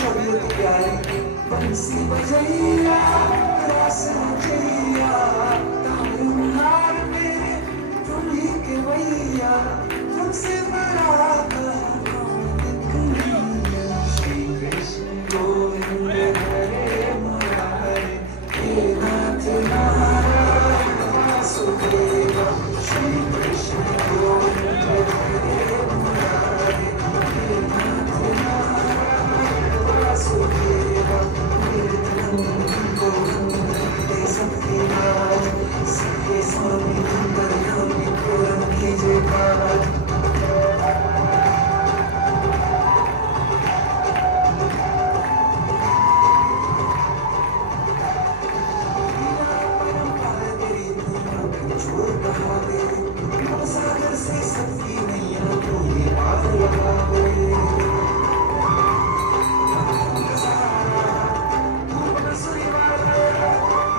तबीयत प्यारी बंसी बजैया रास नचैया तार मुहार मेरे तुम्ही के भैया तुमसे बड़ा कौन कन्हैया श्री कृष्ण गोविंद हरे मुरारे हे नाथ नारायण वासुदेव श्री कृष्ण गोविंद हरे मुरारे हे नाथ नारायण वासुदेव मेरे गोविंद हे सत्यनारायण सत्य स्वामी अंतर्यामी पूर्ण कीजिए कार्य सागर से सकती नैया तो ये पार लगावे धूप न सुरीवाला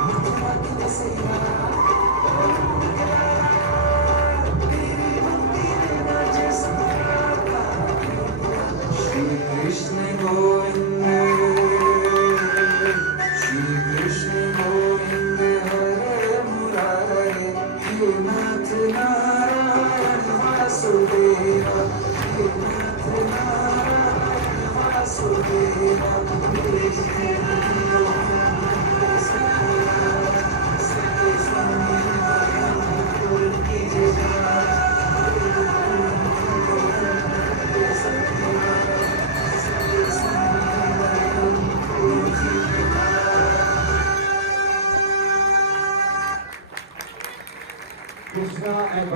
मथुरा की बसैया तेरी भक्ति में नाचे संग्राता श्री कृष्ण गोविंद श्री कृष्ण गोविंद हरे मुरारे हे नाथ नारायण वासुदेव हे नाथ नारायण वासुदेव मेरे सत्य स्वामी पूर्ण कीजिएगा सत्य स्वामी पूर्ण कीजिएगा Krishna and